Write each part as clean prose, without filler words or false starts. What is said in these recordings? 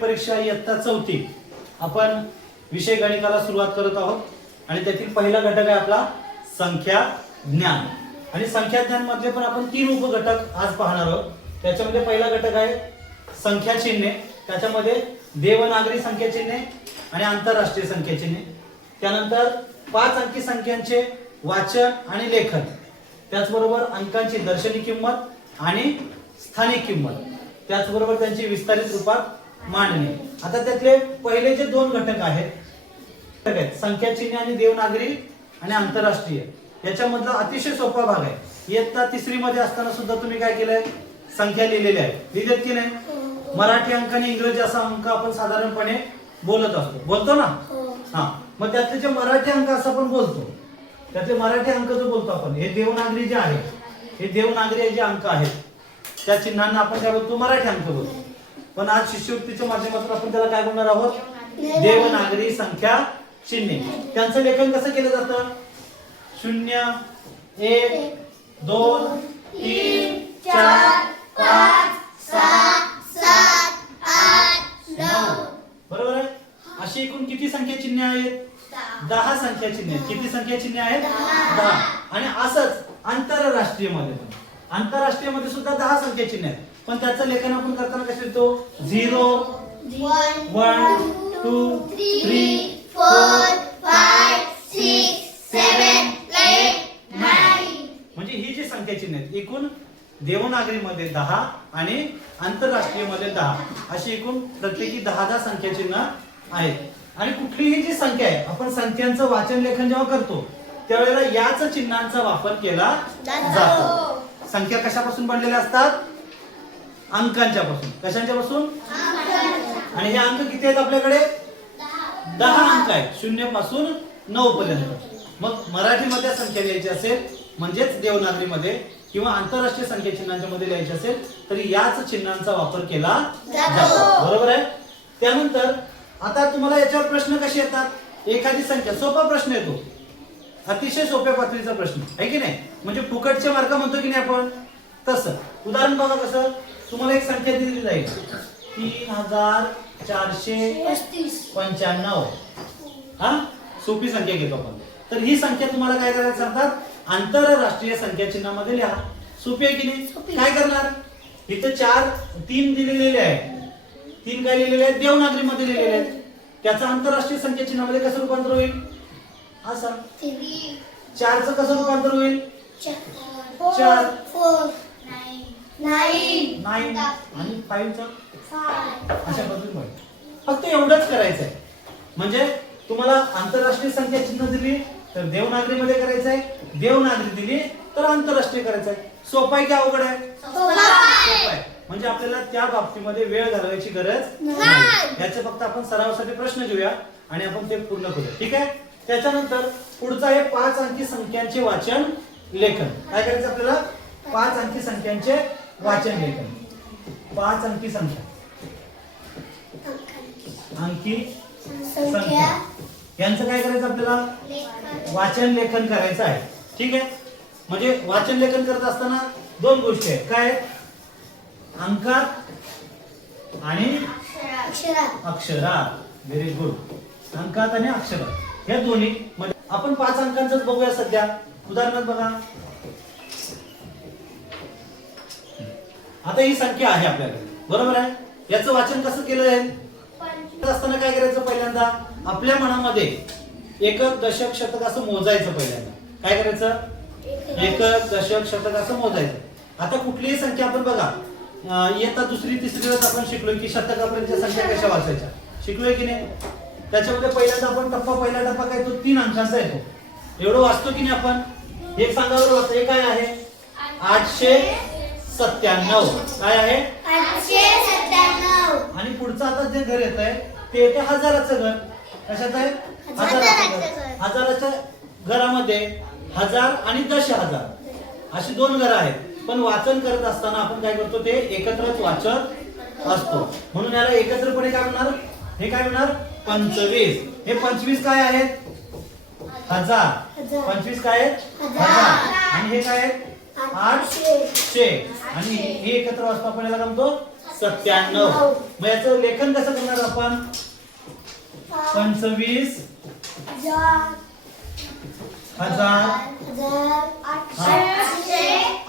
परीक्षा इयत्ता 4थी आपण विषय गणिताला सुरुवात करत आहोत आणि त्यातील पहिला घटक आहे आपला संख्या ज्ञान. आणि संख्या ज्ञान मधले पण आपण 3 उपघटक आज पाहणार आहोत. त्याच्यामध्ये पहिला घटक आहे संख्या चिन्हे, त्याच्यामध्ये देवनागरी संख्या चिन्हे आणि आंतरराष्ट्रीय संख्या चिन्हे. त्यानंतर 5 अंकी संख्यांचे वाचन आणि लेखन, त्याचबरोबर अंकांची दर्शनी किंमत आणि स्थानिक किंमत, त्याचबरोबर त्यांची विस्तारित रूपात मांडणी. आता त्यातले पहिले जे 2 घटक आहेत संख्या चिन्हे आणि देवनागरी आणि आंतरराष्ट्रीय, याच्यामधला अतिशय सोपा भाग आहे. इयत्ता 3री मध्ये असताना सुद्धा तुम्ही काय केलंय, संख्या लिहिलेल्या आहेत. लिहिलेत की नाही? मराठी अंक आणि इंग्रजी असा अंक आपण साधारणपणे बोलत असतो, बोलतो ना? हा, मग त्यातले जे मराठी अंक असं आपण बोलतो, त्यातले मराठी अंक जो बोलतो आपण, हे देवनागरी जे आहे, हे देवनागरी जे अंक आहेत त्या चिन्हांना आपण काय बोलतो, मराठी अंक बोलतो. पण आज शिष्यवृत्तीच्या माध्यमातून आपण त्याला काय बोलणार आहोत, देवनागरी संख्या चिन्हे. त्यांचं लेखन कसं केलं जातं? 0 1 2 3 4 5 6 7 8 9. बरोबर आहे? अशी एकूण किती संख्या चिन्हे आहेत? 10 संख्या चिन्हे. किती संख्या चिन्हे आहेत? 10. आणि असंच आंतरराष्ट्रीय मध्ये पण, आंतरराष्ट्रीय मध्ये सुद्धा 10 संख्या चिन्हे आहेत. पण त्याचं लेखन आपण करताना कसं लिहितो? 0 1 2 3 4 5 6 7 8 9. म्हणजे ही जी संख्या चिन्हे आहेत एकूण देवनागरी मध्ये 10 आणि आंतरराष्ट्रीय मध्ये 10, अशी एकूण प्रत्येकी 10 संख्या चिन्ह आहेत. आणि कुठलीही जी संख्या आहे, आपण संख्यांचं वाचन लेखन जेव्हा करतो त्यावेळेला याच चिन्हांचा वापर केला जातो. संख्या कशापासून बनलेल्या असतात? अंकांच्या पासून. कशांच्या पासून? आणि हे अंक किती आहेत आपल्याकडे? 10 अंक आहेत, 0 पासून 9 पर्यंत. मग मराठीमध्ये संख्या लिहायची असेल, म्हणजेच देवनागरीमध्ये किंवा आंतरराष्ट्रीय संख्या चिन्हांच्या मध्ये लिहायची असेल तरी याच चिन्हांचा वापर केला जातो. बरोबर आहे? त्यानंतर आता तुम्हाला याच्यावर प्रश्न कसे येतात? एखादी संख्या, सोपा प्रश्न येतो, अतिशय सोप्या पातळीचा प्रश्न आहे की नाही? म्हणजे फुकटचे मार्क म्हणतो की नाही आपण, तसं. उदाहरण बघा कसं, तुम्हाला एक संख्या दिली जाईल 3495. हा, सोपी संख्या घेतो आपण. तर ही संख्या तुम्हाला काय करायचं सांगतात? आंतरराष्ट्रीय संख्या चिन्हामध्ये लिहा. सोपी आहे की नाही? काय करणार? इथं 3 दिलेले आहेत, 3 काय लिहिलेले आहेत? देवनागरी मध्ये लिहिलेले आहेत. त्याचं आंतरराष्ट्रीय संख्या चिन्हामध्ये कसं रूपांतर होईल? असं 4चं कसं रूपांतर होईल? 4 9 आणि 5चं अशा पद्धतीने. फक्त एवढंच करायचं आहे. म्हणजे तुम्हाला आंतरराष्ट्रीय संख्या चिन्ह दिली तर देवनागरी मध्ये करायचं आहे, देवनागरी दिली तर आंतरराष्ट्रीय करायचं आहे. सोपं आहे की अवघड आहे? सोपं आहे. म्हणजे आपल्याला त्या बाबतीमध्ये वेळ घालवायची गरज नाही. याचे फक्त आपण सरावासाठी प्रश्न घेऊया आणि आपण ते पूर्ण करूया. ठीक आहे? त्याच्यानंतर पुढचा आहे 5 अंकी संख्यांचे वाचन लेखन. काय करायचं आपल्याला? 5 अंकी संख्यांचे वाचन लेखन. 5 अंकी संख्या, अंकी संख्या यांचं काय करायचं आपल्याला? वाचन लेखन करायचं आहे. ठीक आहे? म्हणजे वाचन लेखन करत असताना 2 गोष्टी आहेत. काय? अंकात आणि अक्षरात. Very good. अंकात आणि अक्षरात या दोन्ही मध्ये आपण 5 अंकांचंच बघूया सध्या. उदाहरणार्थ बघा, आता ही संख्या आहे आपल्याकडे, बरोबर आहे? याचं वाचन कसं केलं आहे? असताना काय करायचं? पहिल्यांदा आपल्या मनामध्ये एकक, दशक, शतक असं मोजायचं. पहिल्यांदा काय करायचं? एकक, दशक, शतक असं मोजायचं. आता कुठलीही संख्या आपण बघा, इयत्ता 2री 3रीला आपण शिकलोय की शतकापर्यंतच्या संख्या कशा वाचायच्या, शिकलोय की नाही? त्याच्यामध्ये पहिल्यांदा आपण पहिला टप्पा काय तो 3 अंकांचा येतो. एवढं वाचतो की नाही आपण? एक सांगा बरं, हे काय आहे? 897. काय आहे? 897. आणि पुढचं आता जे घर येत आहे ते येते हजाराचं घर. कशाचं आहे? हजाराचं घर. हजाराच्या घरामध्ये 1000 आणि 10,000 अशी 2 घरं आहेत. पण वाचन करत असताना आपण काय करतो? ते एकत्रच वाचत असतो. म्हणून याला एकत्रपणे काय म्हणणार? हे काय म्हणणार? 25. हे 25 काय आहेत? 1000. 25 काय आहेत? 1000. आणि हे काय आहेत? 800. आणि हे एकत्र वाचतो आपण याला काय म्हणतो? 97. मग याचं लेखन कसं करणार आपण 25,000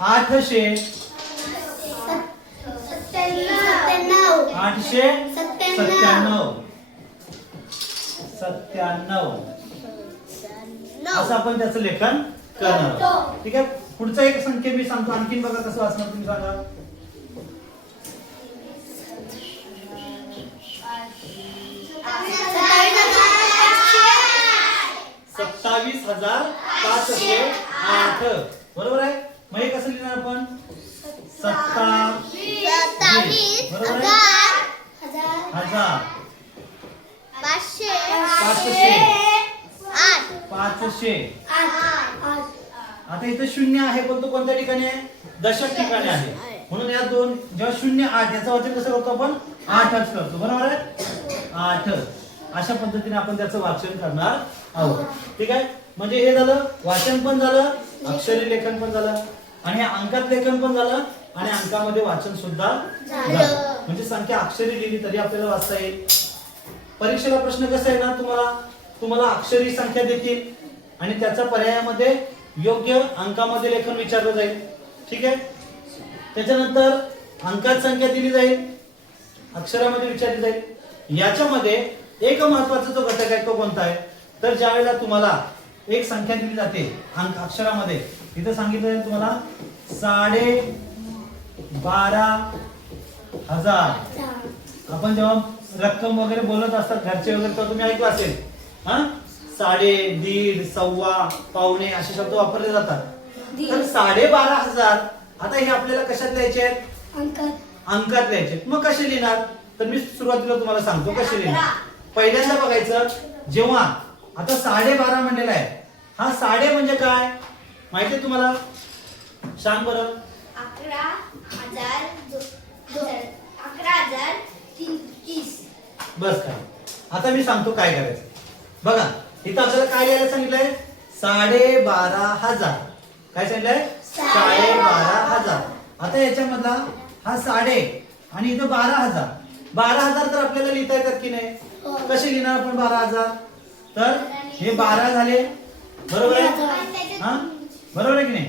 800 897 असं आपण त्याचं लेखन करणार आहोत. ठीक आहे. पुढचा एक संख्या मी सांगतो, आणखीन बघा कसं वाचणार तुम्ही सांगा. 27,508 बरोबर आहे. मग हे कसं लिहिणार आपण 27 बरोबर आहे 1000 500. आता इथे 0 आहे पण तो कोणत्या ठिकाणी आहे दशक ठिकाणी आहे, म्हणून या दोन जेव्हा 0 8 याचा वाचन कसं करतो आपण 8च करतो बरोबर आहे 8. अशा पद्धतीने आपण त्याचं वाचन करणार आहोत. ठीक आहे. म्हणजे हे झालं वाचन पण झालं, अक्षरी लेखन पण झालं आणि अंकात लेखन पण झालं आणि अंकामध्ये वाचन सुद्धा झालं. म्हणजे संख्या अक्षरी लिहिली तरी आपल्याला वाचता येईल. परीक्षेला प्रश्न कसा आहे ना, तुम्हाला अक्षरी संख्या देतील आणि त्याच्या पर्यायामध्ये योग्य अंकामध्ये लेखन विचारलं जाईल. ठीक आहे. त्याच्यानंतर अंकात संख्या दिली जाईल, अक्षरामध्ये विचारली जाईल. याच्यामध्ये एक महत्त्वाचा जो घटक आहे तो कोणता आहे तर ज्यावेळेला तुम्हाला एक संख्या दिली जाते अंक अक्षरामध्ये, इथं सांगितलं तुम्हाला 12,500. आपण जेव्हा रक्कम वगैरे बोलत असतात घरचे वगैरे तर तुम्ही ऐकलं असेल हा 1.5, 1.5, सव्वा, पावणे असे शब्द वापरले जातात. तर 12,500 आता हे आपल्याला कशात लिहायचे आहेत अंकात लिहायचे. मग कसे लिहिणार तर मी सुरुवातीला तुम्हाला सांगतो कसे लिहिणार. पहिल्यांदा बघायचं जेव्हा आता 12.5 म्हणलेला आहे, हा 12 म्हणजे काय माहितीये तुम्हाला सांग बरं. 11,030. बस काय. आता मी सांगतो काय करायचं. बघा इथं आपल्याला काय लिहायला सांगितलंय 12,500. काय सांगितलंय 12,500. आता याच्यामधला हा 12 आणि इथं 12,000. 12,000 तर आपल्याला लिहिता येतात की नाही. कसे लिहिणार आपण 12,000 तर हे 12 झाले बरोबर आहे हा बरोबर आहे की नाही.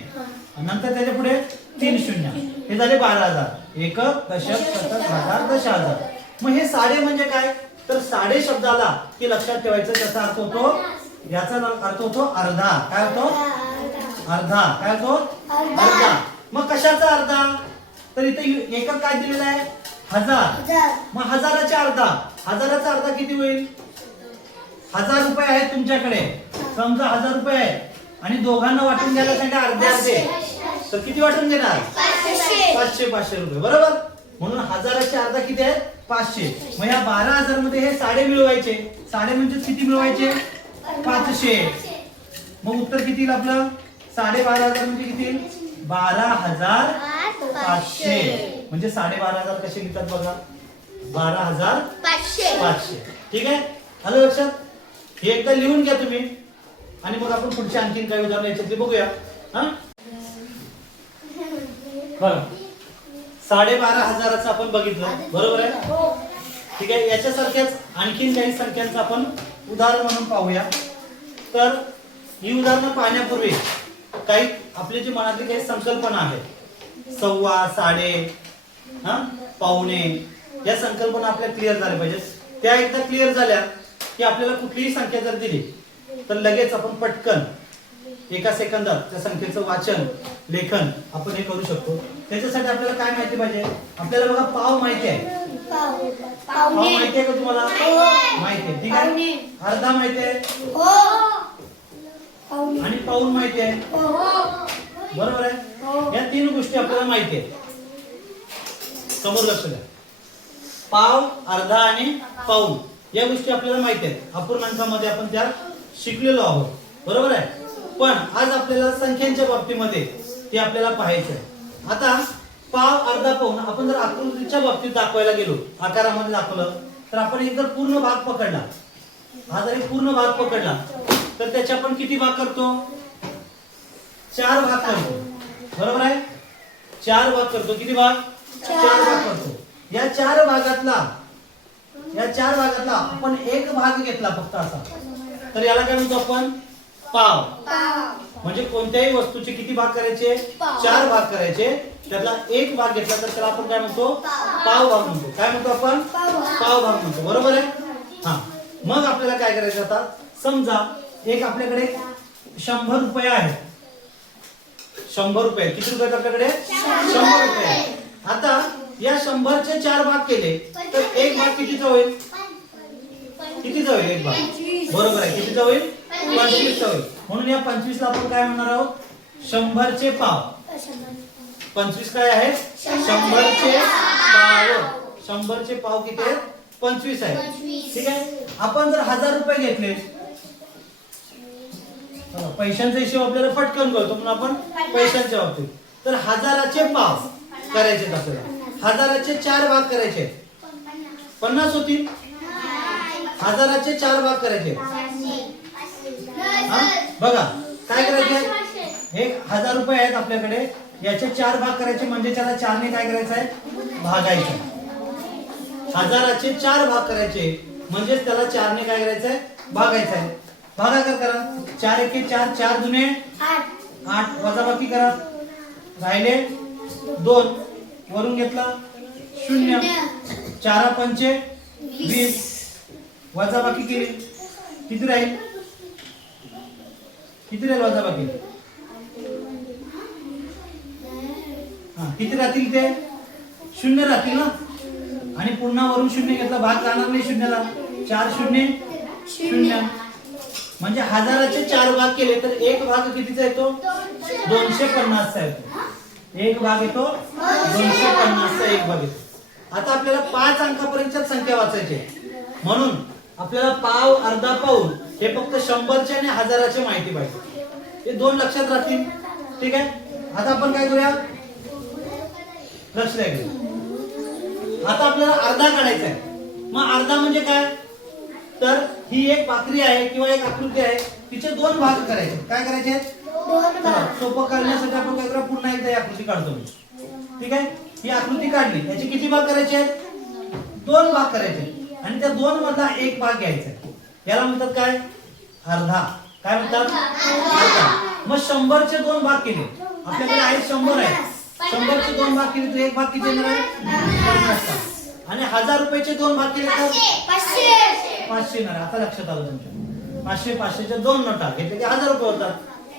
नंतर त्याच्या पुढे 3 शून्य हे झाले 12,000. एकक दशक शतक हजार दशहजार. मग हे 12 म्हणजे काय तर 12 शब्दाला की लक्षात ठेवायचं त्याचा अर्थ होतो याचा अर्थ होतो अर्धा. काय होतो अर्धा. काय होतो अर्धा. मग कशाचा अर्धा तर इथे एकक काय दिलेला आहे 1000. मग 1000चा अर्धा. 1000चा अर्धा किती होईल 1000 रुपये आहेत तुमच्याकडे समजा 1000 रुपये आहेत आणि दोघांना वाटून घ्यायला सांगितलं अर्धे अर्धे तर किती वाटून घेणार 500 रुपये बरोबर. म्हणून 1000चा अर्धा किती आहे 500. मग या 12,000 मध्ये हे 12 मिळवायचे. 12 म्हणजे किती मिळवायचे 500. मग उत्तर किती येईल आपलं 12,500 म्हणजे किती 12,500. म्हणजे 12,500 कसे लिहितात बघा 12,500. ठीक आहे. आलं लक्षात. हे एकदा लिहून घ्या तुम्ही आणि मग आपण पुढचे आणखीन काही उदाहरण याच्यातली बघूया. हा बघा 12,500 आपण बघितलं बरोबर आहे. ठीक आहे. याच्यासारख्याच आणखीन काही संख्यांचं आपण उदाहरण म्हणून पाहूया. तर ही उदाहरणं पाहण्यापूर्वी काही आपली जी मनातली काही संकल्पना आहे सव्वा साडे हा पावणे या संकल्पना आपल्या क्लिअर झाल्या पाहिजेत. त्या एकदा क्लिअर झाल्या की आपल्याला कुठलीही संख्या जर दिली तर लगेच आपण पटकन एका सेकंदात त्या संख्येचं वाचन लेखन आपण हे करू शकतो. त्याच्यासाठी आपल्याला काय माहिती पाहिजे आपल्याला बघा पाव माहिती आहे. पाव माहिती आहे का तुम्हाला माहिती आहे. ठीक आहे. अर्धा माहिती आहे आणि पाऊण माहिती आहे बरोबर आहे. या 3 गोष्टी आपल्याला माहिती आहेत. समोर लक्ष द्या. पाव अर्धा आणि पाऊण या गोष्टी आपल्याला माहिती आहेत. अपूर्णांकामध्ये आपण त्या शिकलेलो आहोत बरोबर आहे. पण आज आपल्याला संख्यांच्या बाबतीमध्ये ते आपल्याला पाहायचं आहे. आता पाव अर्धा पाऊण आपण जर आकृतीच्या बाबतीत दाखवायला गेलो आकारामध्ये दाखवलं तर आपण एक जर पूर्ण भाग पकडला हा जरी पूर्ण भाग पकडला तर त्याचे आपण किती भाग करतो 4 भाग करतो बरोबर आहे. 4 भाग करतो. किती भाग 4 भाग करतो. या चार भागातला आपण एक भाग घेतला फक्त असा, तर याला काय म्हणतो आपण? पाव. म्हणजे कोणत्याही वस्तूचे किती भाग करायचे? चार भाग करायचे. त्यातला एक भाग घेतला तर त्याला आपण काय म्हणतो? पाव भाग म्हणतो. काय म्हणतो आपण? पाव भाग म्हणतो. बरोबर आहे? हा. मग आपल्याला काय करायचं आता? समजा एक आपल्याकडे 100 रुपये आहे. 100 रुपये. किती रुपये आपल्याकडे? 100 रुपये. आता या 100चे चार भाग केले तर एक भाग कितीचा होईल? कितीचा होईल एक भाग? बरोबर आहे. कितीचा होईल? 25चा होईल. म्हणून या 25 ला आपण काय म्हणणार आहोत? 100चे पाव. 25 काय आहे? 100चे पाव. 100चे पाव किती आहेत? 25 आहे. ठीक आहे. आपण जर 1000 रुपये घेतले, पैशांचा हिशोब आपल्याला पटकन कळतो म्हणून आपण पैशांच्या बाबतीत, तर 1000चे पाव करायचे आपल्याला. 1000चे चार भाग करायचे. 50 होतील. 1000चे चार भाग करायचे. बघा काय करायचे? हे 1000 रुपये आहेत आपल्याकडे, याचे चार भाग करायचे म्हणजे त्याला चारने काय करायचं आहे? भागायचं. 1000चे चार भाग करायचे म्हणजे त्याला चारने काय करायचं आहे? भागायचं आहे. भागाकार करा. 4 एके 4, 4 दुने 8, वजाबाकी करा. राहिले 2, वरून घेतला 0, 4 पंचे 20, वजाबाकी केली. किती राहील? किती राहील वजाबाकी? किती राहतील ते? 0 राहतील ना. आणि पुन्हा वरून 0 घेतला, भाग राहणार नाही शून्याला. 4 0 0. म्हणजे 1000चे चार भाग केले तर एक भाग कितीचा येतो? 250चा येतो. एक भाग येतो 250चा एक भाग येतो. आता आपल्याला 5 अंकापर्यंतच्या संख्या वाचायचे, म्हणून आपल्याला पाव, अर्धा पाऊण हे फक्त 100चे आणि 1000चे माहिती पाहिजे. हे दोन लक्षात राहतील. ठीक आहे. आता आपण काय करूया? लक्ष द्या. आता आपल्याला अर्धा काढायचा आहे. मग अर्धा म्हणजे काय? तर ही एक भाकरी आहे किंवा एक आकृती आहे, तिचे दोन भाग करायचे. काय करायचे? सोपं करण्यासाठी आपण काय करूया? पुन्हा एकदा ही आकृती काढतो. ठीक आहे. ही आकृती काढली, याचे किती भाग करायचे आहेत? 2 भाग करायचे. आणि त्या 2 मधला एक भाग घ्यायचा. याला म्हणतात काय? अर्धा. काय म्हणतात? अर्धा. मग 100चे 2 भाग केले. आपल्याकडे आहे 100 आहे. 100चे 2 भाग केले तर एक भाग किती येणार आहे? 50. आणि 1000 रुपयाचे 2 भाग केले तर 500 येणार. आता लक्षात आलं तुमच्या. 500 500चे 2 नोटा घेतले की 1000 रुपये होतात.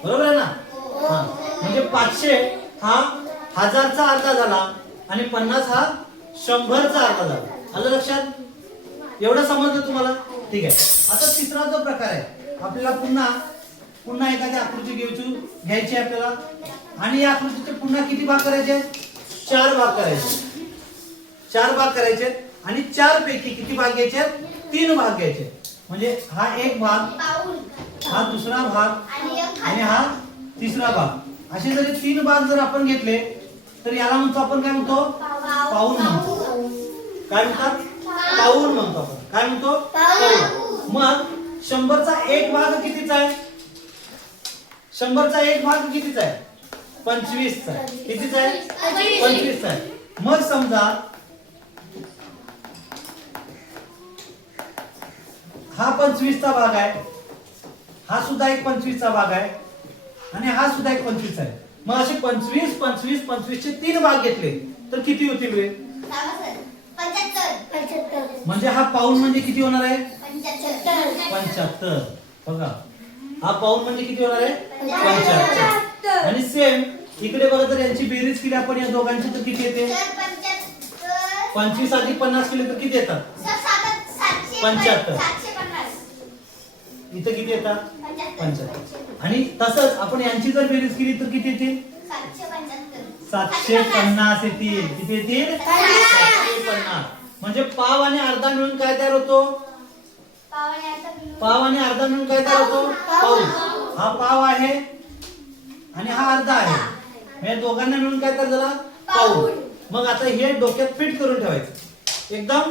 बरोबर आहे ना? हा. म्हणजे 500 हा 1000चा अर्धा झाला आणि 50 हा 100चा अर्धा झाला. आलं लक्षात? एवढं समजलं तुम्हाला? ठीक आहे. आता तिसरा जो प्रकार आहे, आपल्याला पुन्हा एखादी आकृती घ्यायची आपल्याला, आणि या आकृतीचे पुन्हा किती भाग करायचे? 4 भाग करायचे. 4 भाग करायचे आणि 4 पैकी किती भाग घ्यायचे? 3 भाग घ्यायचे. म्हणजे हा एक भाग, हा दुसरा भाग आणि हा तिसरा भाग. असे जरी 3 भाग जर आपण घेतले तर याला म्हणतो आपण काय म्हणतो? पाऊण म्हणतो. काय म्हणतात? पाऊण म्हणतो आपण. काय म्हणतो? पाऊण. मग 100चा एक भाग कितीचा आहे? 100चा एक भाग कितीचा आहे? 25चा आहे. कितीचा आहे? 25चा आहे. मग समजा हा 25चा भाग आहे, हा सुद्धा एक 25चा भाग आहे आणि हा सुद्धा एक 25चा आहे. मग असे 25 25 25चे 3 भाग घेतले तर किती होतील रे? 75. म्हणजे हा पाऊण म्हणजे किती होणार आहे? 75. बघा, हा पाऊण म्हणजे किती होणार आहे? 75. आणि सेम इकडे बघा, तर यांची बेरीज केली आपण या दोघांची तर किती येते? 25 अधिक 50 केले तर किती येतात? 75. इथं किती येतात? 75. आणि तसंच आपण यांची जर बेरीज केली तर किती येतील? 750 येतील. किती येतील? 750. म्हणजे पाव आणि अर्धा मिळून काय तयार होतो? पाव आणि अर्धा मिळून काय तयार होतो? पाऊण. हा पाव आहे आणि हा अर्धा आहे. म्हणजे दोघांना मिळून काय तयार झाला? पाऊण. मग आता हे डोक्यात फिट करून ठेवायचं, एकदम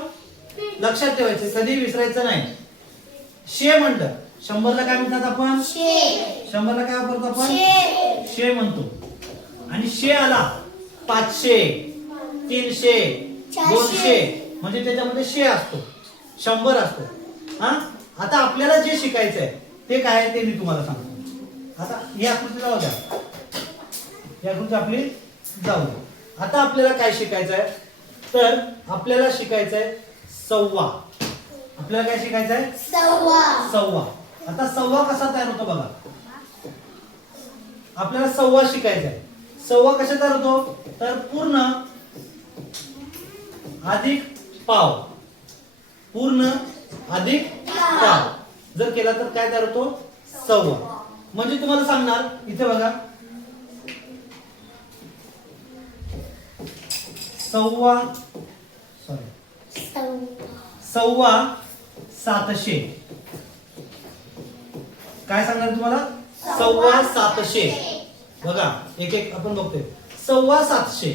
लक्षात ठेवायचं, कधी विसरायचं नाही. शे म्हणलं, 100ला काय म्हणतात आपण? 100ला काय वापरतो आपण? शे म्हणतो. आणि शे आला 500, 300, 200 म्हणजे त्याच्यामध्ये 100 असतो, 100 असतो. हा, आता आपल्याला जे शिकायचं आहे ते काय आहे ते मी तुम्हाला सांगतो. आता ही आकृती जाऊ द्या, ही आकृती आपली जाऊ द्या. आता आपल्याला काय शिकायचं आहे, तर आपल्याला शिकायचं आहे सव्वा. आपल्याला काय शिकायचं आहे, सव्वा. आता सव्वा कसा तयार होतो बघा, आपल्याला सव्वा शिकायचा आहे. सव्वा कसा तयार होतो, तर पूर्ण अधिक पाव, पूर्ण अधिक पाव जर केला तर काय तयार होतो, सव्वा. म्हणजे तुम्हाला सांगणार इथे बघा, सव्वा सव्वा 700. काय सांगणार तुम्हाला, सव्वा 700. बघा एक एक आपण बघतोय, सव्वा 700.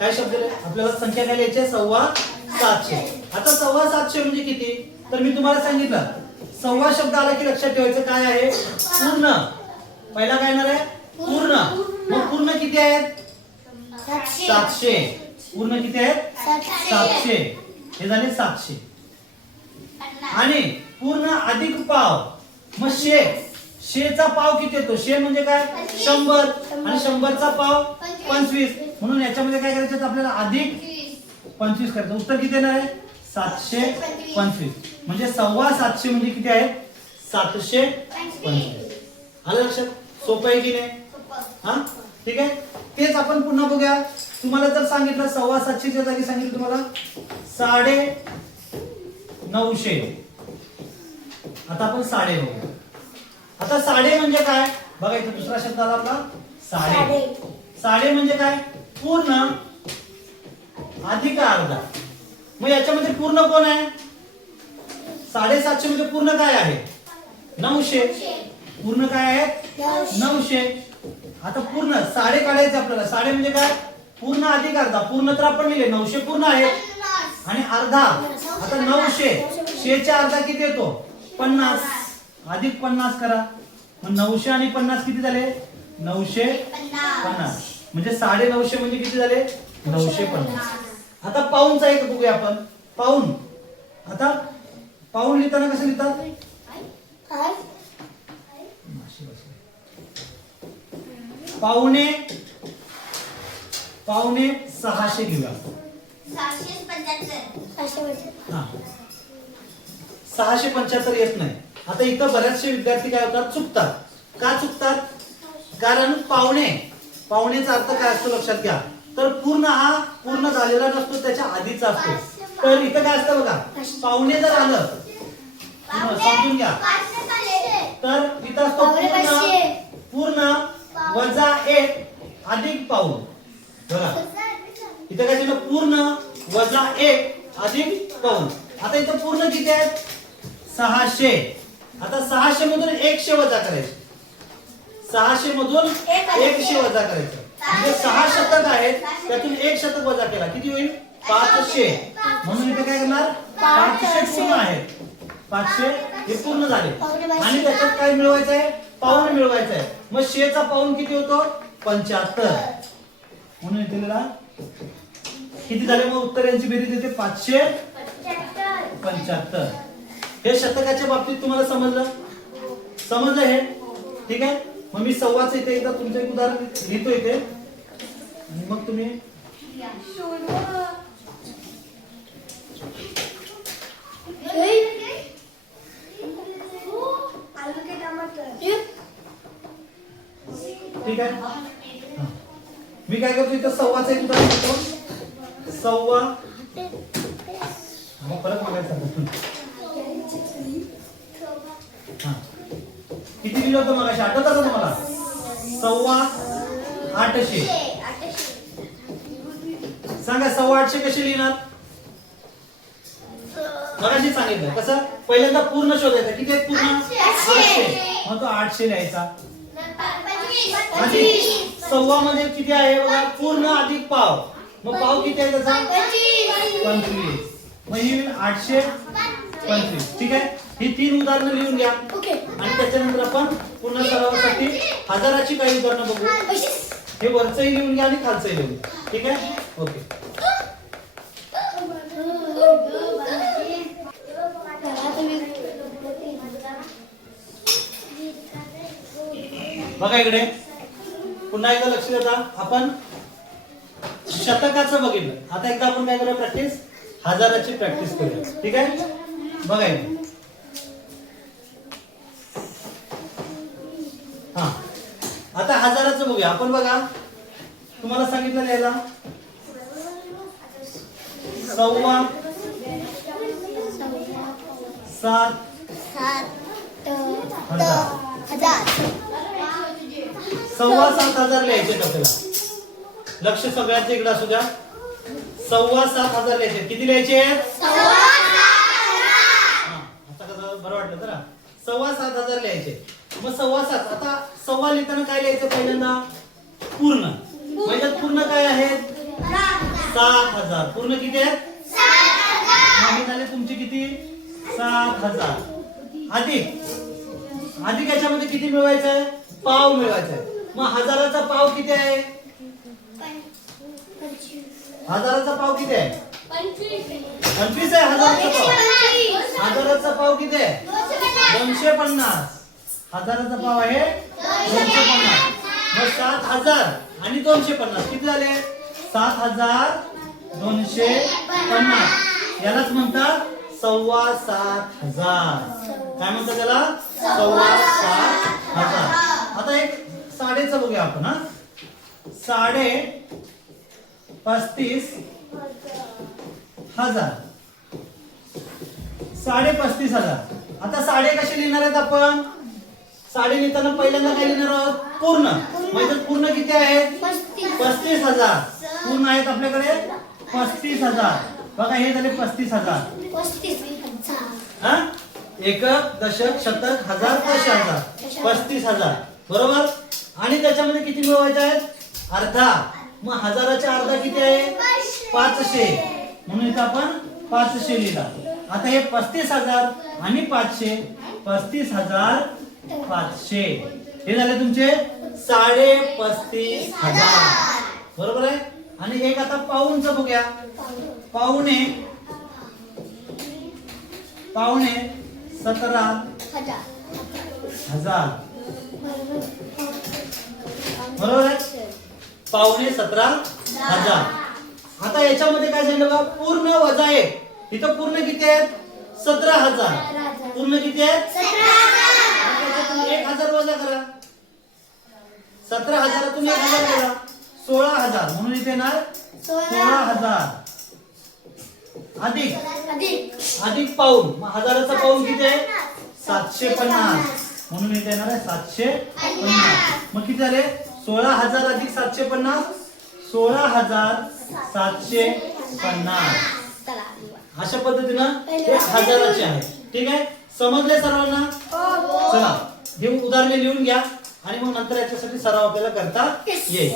काय शब्द आहे, आपल्याला संख्या काय लिहायची आहे, सव्वा 700. आता सव्वा 700 म्हणजे किती, तर मी तुम्हाला सांगितलं सव्वा शब्द आला की लक्षात ठेवायचं काय आहे, पूर्ण. पहिला काय येणार आहे, पूर्ण. मग पूर्ण किती आहेत, 700. पूर्ण किती आहेत, 700. हे झाले 700. आणि पूर्ण अधिक पाव, मग 100 चा पाव किती येतो, 100 म्हणजे काय, 100. आणि 100 चा पाव 25. म्हणून याच्यामध्ये काय करायचं, आपल्याला अधिक 25 करायचं. उत्तर किती येणार आहे, 725. म्हणजे सव्वा 700 म्हणजे किती आहे, 725. आलं लक्षात, सोपं आहे की नाही. हा ठीक आहे. तेच आपण पुन्हा बघूया. तुम्हाला जर सांगितलं सव्वा 700 च्या जागी सांगितलं तुम्हाला 950. आता आपण साडे बघूया. आता साडे म्हणजे काय बघा, इथे दुसरा शब्द आला आपला साडे. साडे म्हणजे काय, पूर्ण अधिक अर्धा. मग याच्यामध्ये पूर्ण कोण आहे, 750 म्हणजे पूर्ण काय आहे, 900. पूर्ण काय आहे, 900. आता पूर्ण साडे काढायचे आपल्याला. साडे म्हणजे काय, पूर्ण अधिक अर्धा. पूर्ण तर आपण लिहिले 900 पूर्ण आहे आणि अर्धा. आता 900, 100 चा अर्धा किती येतो, 50. अधिक 50 करा, मग 900 आणि 50 किती झाले, 950. म्हणजे 950 म्हणजे किती झाले, 950. आता पाऊनचा एक बघूया आपण. पाऊन. आता पाऊन लिहिताना कसं लिहितात, पावणे 600 घेऊया. 675 येत नाही. आता इथं बरेचसे विद्यार्थी काय होतात, चुकतात. का चुकतात, कारण पावणेचा अर्थ काय असतो लक्षात घ्या, तर पूर्ण हा पूर्ण झालेला नसतो, त्याच्या आधीचा असतो. तर इथं काय असतं बघा, पावणे जर आलं, समजून घ्या, तर इथं असतो पूर्ण वजा 1 अधिक पाऊण. बघा इथं काय झालं, पूर्ण वजा 1 अधिक पाऊण. आता इथं पूर्ण किती आहेत, 600. आता 600 मधून 100 वजा करायचे. 600 मधून 100 वजा करायचं. म्हणजे 6 शतक आहेत, त्यातून 1 शतक वजा केला किती होईल, 500. म्हणून इथे काय करणार, 500 पूर्ण आहेत. 500 हे पूर्ण झाले. आणि त्याच्यात काय मिळवायचं आहे, पाऊण मिळवायचं आहे. मग 100 चा पाऊण किती होतो, 75. म्हणून इथे लिहिला किती झाले, मग उत्तर यांची बेरीज येते 575. हे शतकाच्या बाबतीत तुम्हाला समजलं हे, ठीक आहे. मग मी सव्वाचं इथे एकदा तुमचं एक उदाहरण लिहितो इथे, आणि मग तुम्ही ठीक आहे. मी काय करतो, इथं सव्वाचं एक उदाहरण देतो. सव्वा, परत मागायचं किती लिहिलं होतं मगाशी, आठवतं का तुम्हाला, 850. सांगा 850 कशी लिहिणार, मगाशी सांगितलं कसं. पहिल्यांदा पूर्ण शोधायचा, किती आहेत पूर्ण, 800. मग तो 800 लिहायचा. अधिक सव्वा म्हणजे किती आहे बघा, पूर्ण अधिक पाव. मग पाव किती आहे त्याचा, 25. मग ही 825. ठीक आहे. ही 3 उदाहरणं लिहून घ्या आणि त्याच्यानंतर आपण पुन्हा सरावासाठी हजाराची काही उदाहरणं बघू. हे वरचंही लिहून घ्या आणि खालचंही लिहून घ्या. ठीक आहे, ओके. बघा इकडे पुन्हा एकदा लक्ष देता. आपण शतकाचं बघितलं. आता एकदा आपण काय करूया प्रॅक्टिस हजाराची प्रॅक्टिस करूया. ठीक आहे. बघा इकडे. हा आता हजाराचं बघूया आपण. बघा तुम्हाला सांगितलं लिहायला 6.7 7,500 लिहायचे आपल्याला. लक्ष सगळ्यांच्या इकडे असू द्या. 7,500 लिहायचे. किती लिहायचे? आता कसं बरं वाटलं जरा. 7,500 लिहायचे. मग 7.5 आता 7 लिहिताना काय लिहायचं पहिल्यांदा? पूर्ण. म्हणजे पूर्ण काय आहेत? 7,000. पूर्ण किती आहेत? मागे झाले तुमचे किती? 7,000. अधिक याच्यामध्ये किती मिळवायचं आहे? पाव मिळवायचा आहे. मग हजाराचा पाव किती आहे? हजाराचा पाव किती आहे? 25 आहे हजाराचा पाव. हजाराचा पाव किती आहे? 250. हजाराचा पाव आहे 250. मग 7,000 आणि 250 किती झाले? 7,250. यालाच म्हणतात 7,500. काय म्हणतात त्याला? 7,500. आता एक साडेचं बघूया आपण. हा 35,000. 35,000. आता साडे कसे लिहिणार आहेत आपण? साडे लिहिताना पहिल्यांदा काय लिहिणार आहोत? पूर्ण. म्हणजे पूर्ण किती आहेत? 35,000. पूर्ण आहेत आपल्याकडे 35,000. बघा हे झाले 35,000. हा एकक दशक शतक हजार दशहजार 35,000 बरोबर. आणि त्याच्यामध्ये किती मिळवायचे आहेत? अर्धा. मग हजाराच्या अर्धा किती आहे? 500. म्हणून इथं आपण 500 लिहिला. आता हे 35,000 आणि 500 35,500 हे झाले तुमचे 35,500 बरोबर आहे. आणि एक आता पाऊणचं बघूया. पावणे 17,000 बरोबर आहे. पावणे 17,000. आता याच्यामध्ये काय सांगितलं बघा? पूर्ण वजा एक. इथं पूर्ण किती आहेत? 17,000. पूर्ण किती आहेत? 1,000 वजा करा. 17,000तून 1,000 करा. 16,000. म्हणून इथे येणार 16,000 अधिक पाऊण. मग हजाराचा पाऊण किती आहे? 750. म्हणून इथे येणार आहे 750. मग किती झाले? 16,000 अधिक 750 16,750. अशा पद्धतीनं हे हजाराचे आहे. ठीक आहे. समजले सर्वांना? चला हे उदाहरणे लिहून घ्या आणि मग नंतर याच्यासाठी सराव आपल्याला करता येईल.